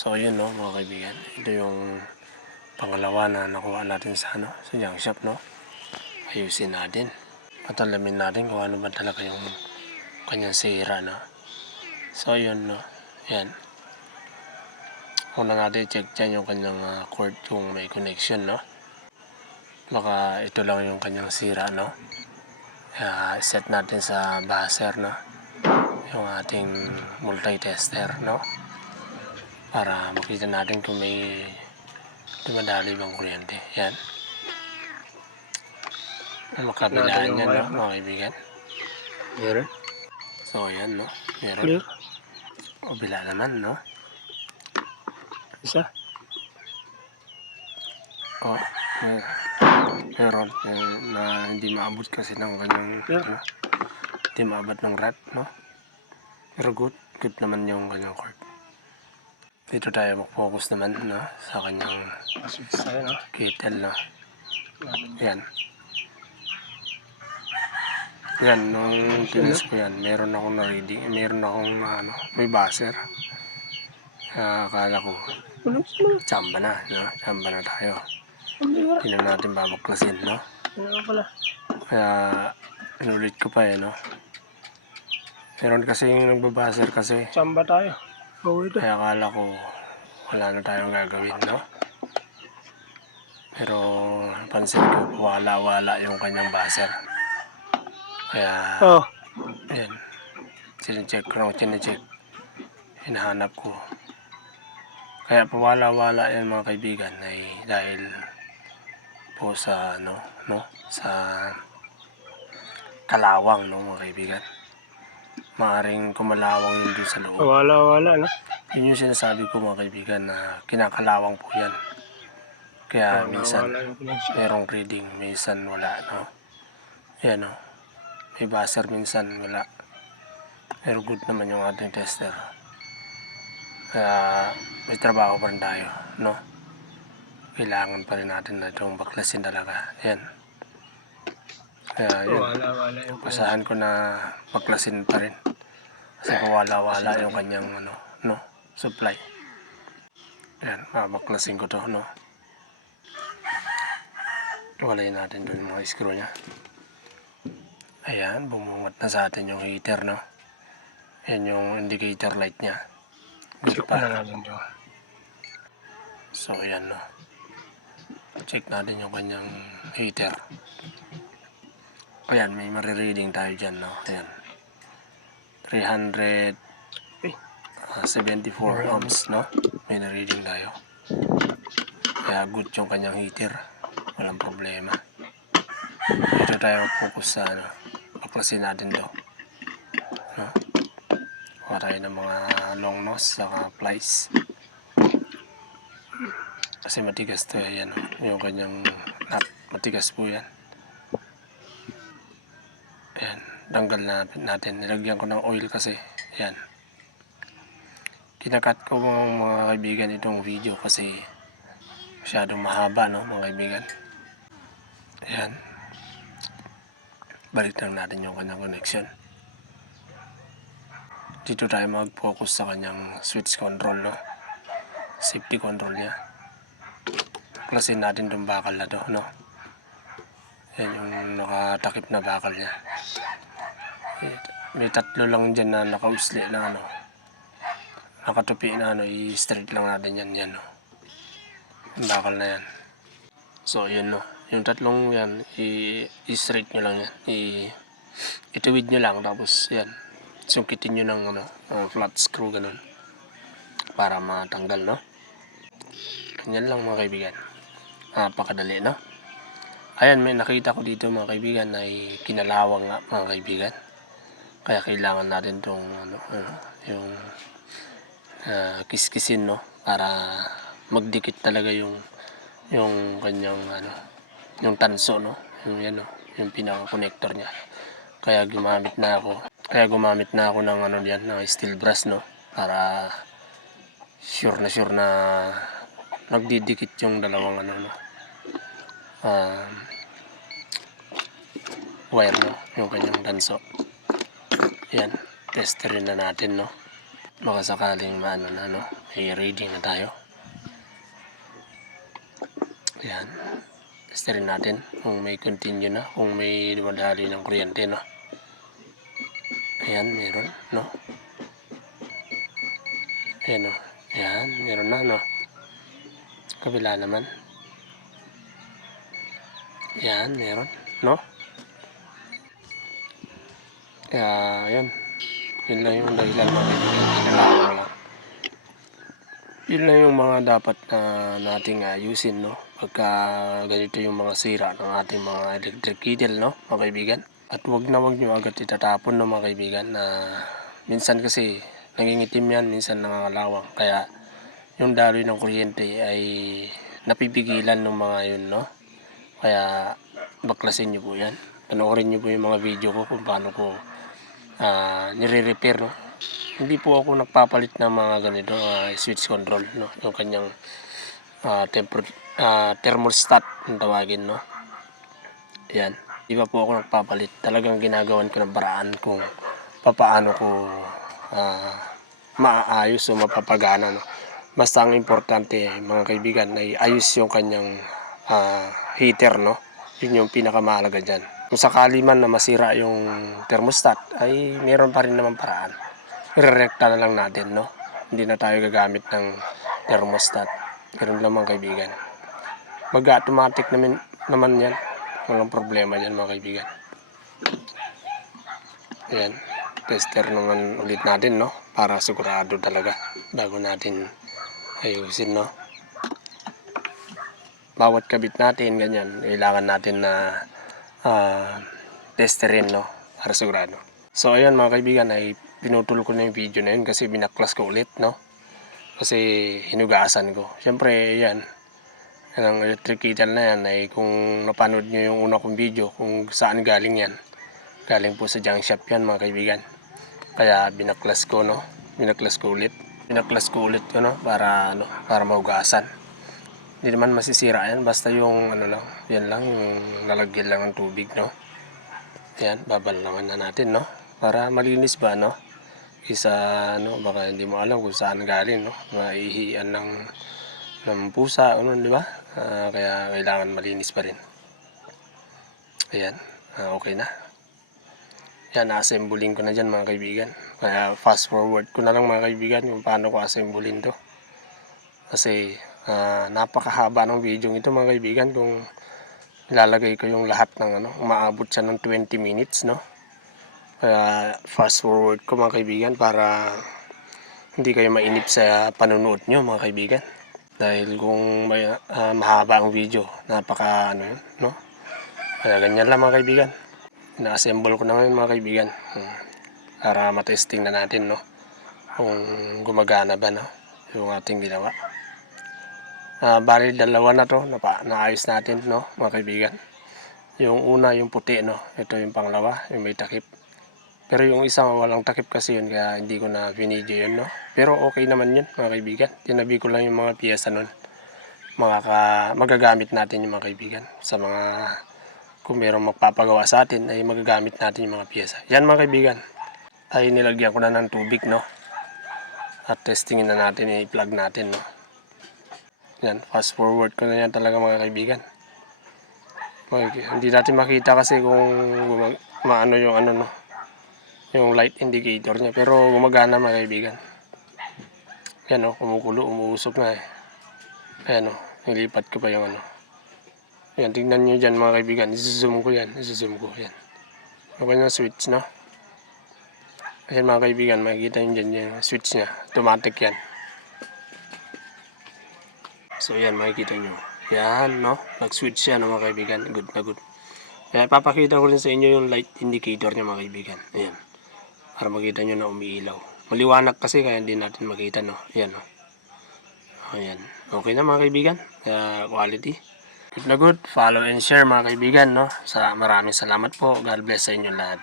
So yun no mga kaibigan. Ito yung pangalawa na nakuha natin sa ano, sa junk shop no. Ayusin natin. Patalamin natin kung ano ba talaga yung kanyang sira no. So yun no. Yan. Una natin check dyan yung kanyang ah, cord kung may connection no. Baka ito lang yung kanyang sira no. Kaya set natin sa buzzer no. Yung ating multi-tester no para makita natin kung may dumadali bang kuryente. Yan. Makabilaan Natin yung yan, no, mga kaibigan. Meron? So, yan, no. Meron. Clear? O, bila naman, no. Isa? O, mer- meron. eh, na hindi maabot kasi ng kanyang, Yeah. ano, hindi maabot ng rat, no. Pero good. Good naman yung kanyang cord. Dito tayo mag-focus naman, no, sa kanyang tayo, no? kettle, no. Yan. Yan, nung tinas ko yan, meron akong na-reading, meron akong ano, may buzzer. Kaya akala ko, tsamba na, no? Tsamba na tayo. Hindi na natin babaklasin, no? Kaya, inulit ko pa eh, no? Meron kasi yung nagbabuzzer kasi, Samba tayo. Oo, ito. kaya akala ko, wala na tayong gagawin, no? Pero, napansin ko, wala-wala yung kanyang buzzer. Kaya, Oh. Ayan. Sinecheck ko lang, sinecheck. Hinahanap ko. Kaya pawala-wala yan mga kaibigan ay dahil po sa ano, no? Sa kalawang, no mga kaibigan. Maaring kumalawang yun dun sa loob. Wala, wala, no? Yun yung sinasabi ko mga kaibigan na kinakalawang po yan. Kaya Wala, minsan wala yung connection. merong reading, minsan wala, no? Yan, no? May buzzer minsan, wala. Pero good naman yung ating tester. Kaya may trabaho pa rin tayo, no? Kailangan pa rin natin na itong baklasin talaga. Yan. Kaya yun, Wala, wala yung pasahan ko na baklasin pa rin. Kasi wala-wala yung kanyang, ano, no? Supply. Yan, babaklasin ko to, no? Walayin natin doon mga screw niya. Ayan, bumungat na sa atin yung heater, no? Yan yung indicator light niya. Good pa. So, ayan, no? Check natin yung kanyang heater. Ayan, may marireading tayo dyan, no? Ayan. 300 Eh. ah, 74 ohms, no? May na-reading tayo. Kaya good yung kanyang heater. Walang problema. Dito tayo focus sa ano. Baklasin natin to. No? Kuha tayo ng mga long nose saka plies. Kasi matigas to eh, yan. oh. Yung kanyang nut. Matigas po yan. Tanggal na natin. Nilagyan ko ng oil kasi. Ayan. Kinakat ko mga, mga kaibigan itong video kasi masyadong mahaba no mga kaibigan. Ayan. Balik lang natin yung kanyang connection. Dito tayo mag-focus sa kanyang switch control no. Safety control niya. Klasin natin itong bakal na to no. Yan yung nakatakip na bakal niya. Eh, May tatlo lang dyan na nakausli na ano. Nakatupi na ano, i-straight lang natin yan yan no. Yung bakal na yan. So, yun no. Yung tatlong yan, i-straight nyo lang yan. I- ituwid nyo lang, tapos yan. Sungkitin nyo ng ano, uh, flat screw ganun. Para matanggal, no? Ganyan lang mga kaibigan. Napakadali, no? Ayan, may nakita ko dito mga kaibigan ay kinalawang nga mga kaibigan. Kaya kailangan natin tong ano, ano yung ah, kiskisin, no? Para magdikit talaga yung yung kanyang ano, yung tanso, no? Yung yan, no? Yung pinaka-connector niya. Kaya gumamit na ako. Kaya gumamit na ako ng ano diyan, ng steel brass, no? Para sure na sure na nagdidikit yung dalawang ano, no? Um, wire, no? Yung kanyang tanso. Yan. Tester rin na natin, no? Baka sakaling maano na, no? may reading na tayo. Ayan. Testerin natin kung may continue na, kung may dumadali ng kuryente, no? Ayan, meron, no? Ayan, no? Ayan, meron na, no? Kabila naman. Ayan, meron, no? Kaya, ayan. Yun lang yung dahilan kaibigan. Kinalaman ko lang. Yun lang yung mga dapat na nating ayusin, no? Pagka ganito yung mga sira ng ating mga electric kettle, no? Mga kaibigan. At wag na wag nyo agad itatapon, no, mga kaibigan, na minsan kasi nangingitim yan, minsan nangangalawang. Kaya yung daloy ng kuryente ay napipigilan ng mga yun, no? Kaya baklasin nyo po yan. Panoorin nyo po yung mga video ko kung paano ko ah nire-repair, no? Hindi po ako nagpapalit ng mga ganito, ah, switch control, no? Yung kanyang ah, temper, ah, thermostat, ang tawagin, no? Yan. Di pa po ako nagpapalit. Talagang ginagawan ko ng paraan kung papaano ko ah, maaayos o mapapagana, no? Basta ang importante, mga kaibigan, ay ayos yung kanyang ah, heater, no? Yun yung pinakamahalaga dyan. Kung sakali man na masira yung thermostat, ay meron pa rin naman paraan. Irerekta na lang natin, no? Hindi na tayo gagamit ng thermostat. Ganun lang mga kaibigan. Mag-automatic naman, naman yan. Walang problema yan mga kaibigan. Ayan. Tester naman ulit natin, no? Para sigurado talaga bago natin ayusin, no? Bawat kabit natin, ganyan, kailangan natin na ah testerin, no? Para sigurado. So, ayan mga kaibigan, ay pinutol ko na yung video na yun kasi binaklas ko ulit, no? Kasi hinugasan ko. Siyempre, yan. Ang electric kettle na yan ay kung napanood nyo yung una kong video kung saan galing yan. Galing po sa junk shop yan mga kaibigan. Kaya binaklas ko, no? Binaklas ko ulit. Binaklas ko ulit ko, no? Para, ano, para mahugasan. Hindi naman masisira yan. Basta yung, ano lang, yan lang, yung lalagyan lang ng tubig, no? Yan, babalangan na natin, no? Para malinis ba, no? Isa, ano, baka hindi mo alam kung saan galing, no? Maihian ng, ng pusa, ano, di ba? Ah, kaya kailangan malinis pa rin. Ayan, ah, okay na. Yan, assembling ko na dyan mga kaibigan. Kaya fast forward ko na lang mga kaibigan kung paano ko assembling to. Kasi ah, napakahaba ng video ito mga kaibigan kung ilalagay ko yung lahat ng ano, umaabot siya ng 20 minutes, no? Kaya fast forward ko mga kaibigan para hindi kayo mainip sa panunood nyo mga kaibigan. Dahil kung may, ah, mahaba ang video, napaka ano yun, no? Kaya ganyan lang mga kaibigan. Na-assemble ko na ngayon mga kaibigan. Hmm. Para matesting na natin, no? Kung gumagana ba, no? Yung ating ginawa. Ah, bali dalawa na to, napa, naayos natin, no, mga kaibigan. Yung una, yung puti, no. Ito yung panglawa, yung may takip. Pero yung isang walang takip kasi yun, kaya hindi ko na video yun, no. Pero okay naman yun, mga kaibigan. Tinabi ko lang yung mga piyesa nun. Mga ka, magagamit natin yung mga kaibigan. Sa mga, kung mayroong magpapagawa sa atin, ay magagamit natin yung mga piyesa. Yan mga kaibigan. Ay nilagyan ko na ng tubig, no. At testingin na natin, i-plug natin, no. Yan, fast forward ko na yan talaga mga kaibigan. Mag- hindi natin makita kasi kung gumag- maano yung ano no, yung light indicator niya. Pero gumagana mga kaibigan. Yan o, kumukulo, umuusok na eh. Ayan o, nilipat ko pa yung ano. Yan, tignan nyo dyan mga kaibigan. Isusum ko yan, isusum ko yan. Okay na switch no. Ayan mga kaibigan, makikita nyo dyan yung switch niya. Automatic yan. So yan, makikita nyo. Yan, no? Nag-switch siya, no, mga kaibigan. Good na good. Kaya papakita ko rin sa inyo yung light indicator niya, mga kaibigan. Ayan. Para makita nyo na umiilaw. Maliwanag kasi, kaya hindi natin makita, no? Ayan, no? Ayan. Okay na, mga kaibigan. Kaya quality. Good na good. Follow and share, mga kaibigan, no? Sa maraming salamat po. God bless sa inyo lahat.